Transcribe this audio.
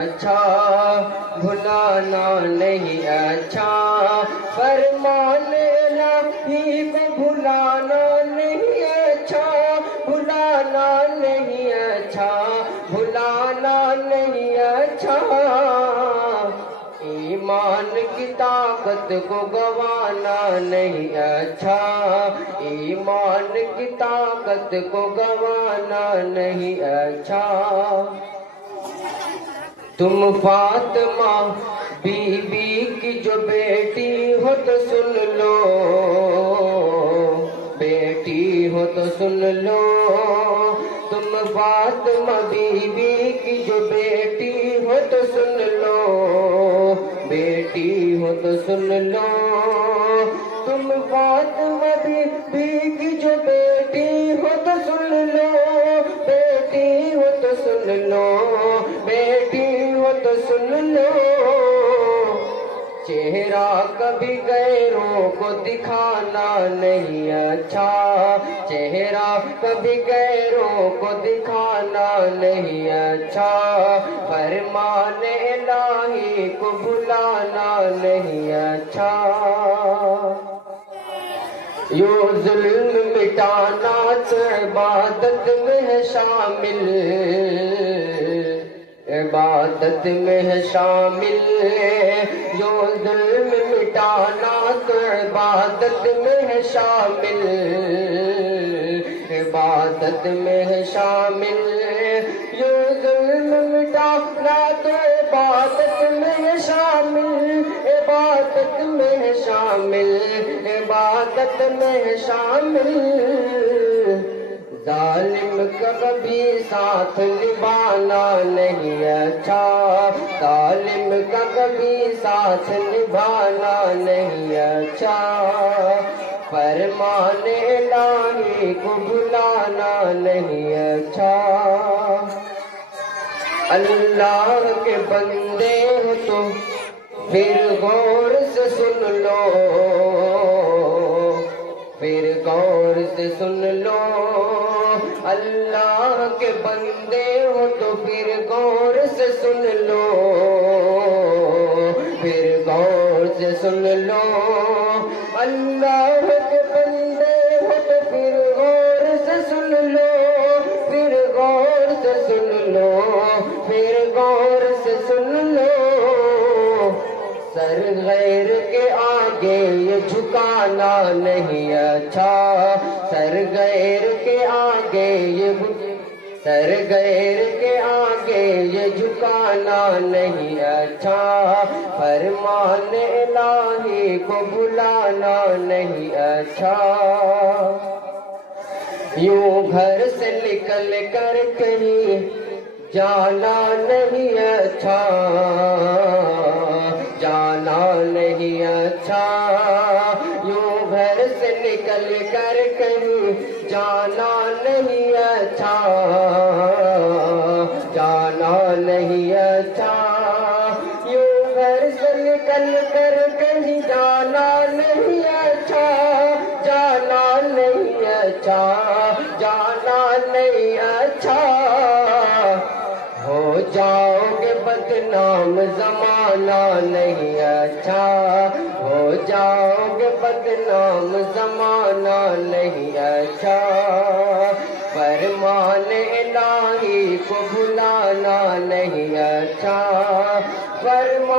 اچھا بھلانا نہیں اچھا، فرمان الہی کو بھلانا نہیں اچھا، بھلانا نہیں اچھا، بھلانا نہیں اچھا، ایمان کی طاقت کو گوانا نہیں اچھا، ایمان کی طاقت کو گوانا نہیں اچھا۔ تم فاطمہ بی بی کی جو بیٹی ہو تو سن لو، بیٹی ہو تو سن لو، تم فاطمہ بی بی کی جو بیٹی ہو تو سن لو، بیٹی ہو تو سن لو، تم فاطمہ بی بی کی جو بیٹی ہو تو سن لو، بیٹی ہو تو سن لو، بیٹی تو سن لو، چہرہ کبھی غیروں کو دکھانا نہیں اچھا، چہرہ کبھی غیروں کو دکھانا نہیں اچھا، فرمان الہی کو بھلانا نہیں اچھا، یوں ظلم مٹانا تو عبادت میں ہے شامل، عبادت میں ہے شامل، جو ظلم مٹانا تو عبادت میں ہے شامل، عبادت میں ہے شامل، جو ظلم مٹانا تو عبادت میں ہے شامل، عبادت میں ہے شامل، عبادت میں ہے شامل، ظالم کا کبھی ساتھ نبھانا نہیں اچھا، ظالم کا کبھی ساتھ نبھانا نہیں اچھا، فرمان الہی کو بھلانا نہیں اچھا، اللہ کے بندے ہو تو پھر غور سے سن لو، پھر غور سے سن لو، اللہ کے بندے ہو تو پھر غور سے سن لو، پھر غور سے سن لو، اللہ کے بندے ہو تو پھر غور سے سن لو، پھر غور سے سن لو، پھر غور سے سن لو، سر غیر کے آگے یہ جھکانا نہیں اچھا، سر غیر کے آگے یہ سر غیر کے آگے یہ جھکانا نہیں اچھا، فرمان الہی کو بھلانا نہیں اچھا، یوں گھر سے نکل کر کہیں جانا نہیں اچھا، جانا نہیں اچھا، یوں گھر سے نکل کر کہیں جانا نہیں اچھا، جانا نہیں اچھا، یوں گھر سے نکل کر کہیں جانا نہیں اچھا، جانا نہیں اچھا، جانا نہیں اچھا، ہو جاؤ گے بدنام زمانہ نہیں اچھا، ہو جاؤ گے بدنام زمانہ نہیں اچھا، فرمان الہی کو بھلانا نہیں اچھا، فرمان